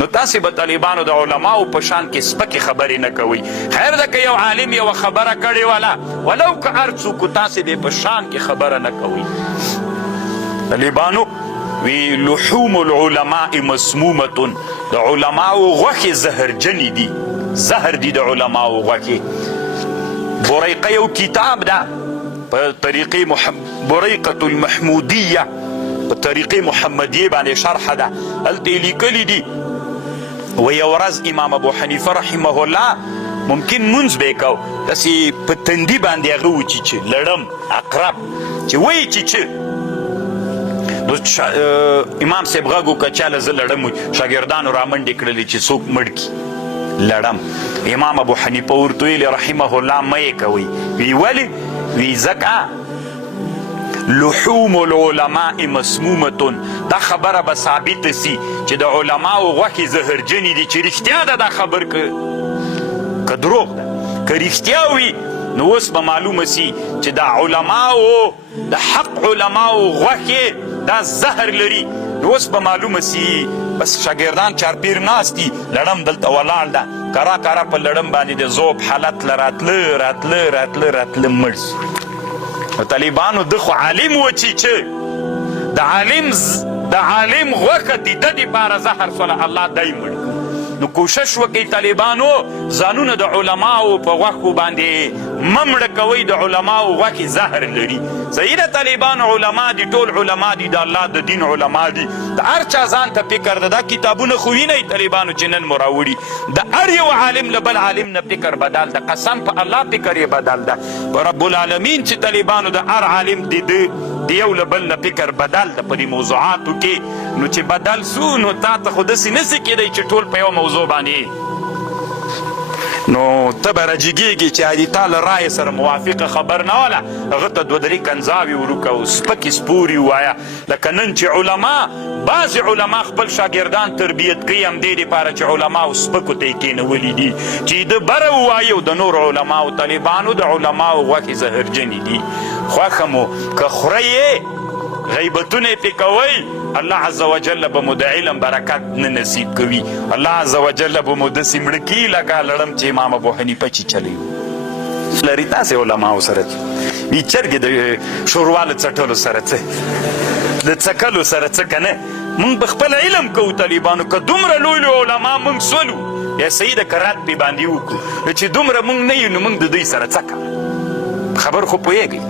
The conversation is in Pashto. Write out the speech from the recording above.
نو تاسې به طالبانو د علماو په شان کې سپکې خبرې نه کوئ. خیر ده که یو عالم یوه خبره کړې وله ولو که هر څوک تاسې دې په شان کې خبره نه کوئ. طالبانو وی لحوم العلماء مسمومتون، د علماو غوښې زهرجنې دي، زهر دي د علماو غوښې. بریقه یو کتاب ده په طریقې بریقة المحمودیه په طریقې محمدیې باندې شرحه ده، هلته یې لیکلي دي و یو ورځ امام ابو حنیفه رحمه الله ممکن منځ به یې کو داسې په تندي باندې هغه وچیچه لړم عقرب چې وایي چیچه نو امام صاحب غږ وکړه چاله زه لړم شاګردانو رامنډې کړلې چې څوک مړ کړي لړم. امام ابو حنیفه ورته ویلې رحمه الله مه یې کوئ. وی ولې؟ وی ځکه لحوم العلماء مسمومتون، دا خبره به ثابته سي چې د علماو غوښې زهرجنې دي. چې رښتیا ده دا خبر که دروغ ده، که رښتیا وي نو اوس به معلومه سي چې دا علماو د حق علماو غوښې دا زهر لري. نو اوس به معلومه سي بس شاګردان چارپیر ناست دي، لړم دلته ولاړ ده، کرا کرا په لړم باندې د ذوب حالت له راتله راتله راتله راتله مړ سي. طالبانو ده خو عالم و چې د عالم غوښه د ده دپاره زهر سوله، الله دی مړ. نو کوشش وکئ طالبانو ځانونه د علماو په غوښو باندې مه مړه کوئ، د علماو غوښې زهر لري. صحیح ده طالبانو علما دي، ټول علما دي، د الله د دین علما دي، د هر چا ځان ته فکر ده. دا کتابونه خو وینئ طالبانو چې نن مو راوړي، د هر یو عالم له بل عالم نه فکر بدل ده، قسم په الله فکر یې بدل ده. رب العالمین چې طالبانو د هر عالم د یو له بل نه فکر بدل ده په دې موضوعاتو کې، نو چې بدل سو نو تا ته خو داسې نسي کېدی چې ټول په یو موضوع باندې نو ته به رجیږېږي چې هدي تا له رایې سره موافقه خبر نه وله، هغه ته دوه درې کنځاوې وروکه او سپکې سپورې ووایه. لکه نن چې علما بعضې علما خپل شاګردان تربیت کوي همدې دپاره چې علماو سپکو ته یې کېنولي دي چې د بره ووایي او د نور علماو طالبانو د علماو غوښې زهرجنې دي. خوښه مو که خورئ یې غیبتونه یې پې کوئ، الله عز وجل به مو د علم برکت نه نصیب کوي. الله عز وجل به مو داسې مړه کي لکه لړم چې امام ابو حنیفه چیچلی لري. تاسې علماو سره وي چرګې د شوروا له څټلو سره څه د څکلو سره څه که نه، موږ به خپل علم کوو طالبانو. که دومره لوی لوی علما موږ سولو یا صحیح ده که رد پې باندې وکړو، چې دومره موږ نه یو نو موږ د دوی سره څه کوو. خبر خو پوهېږئ.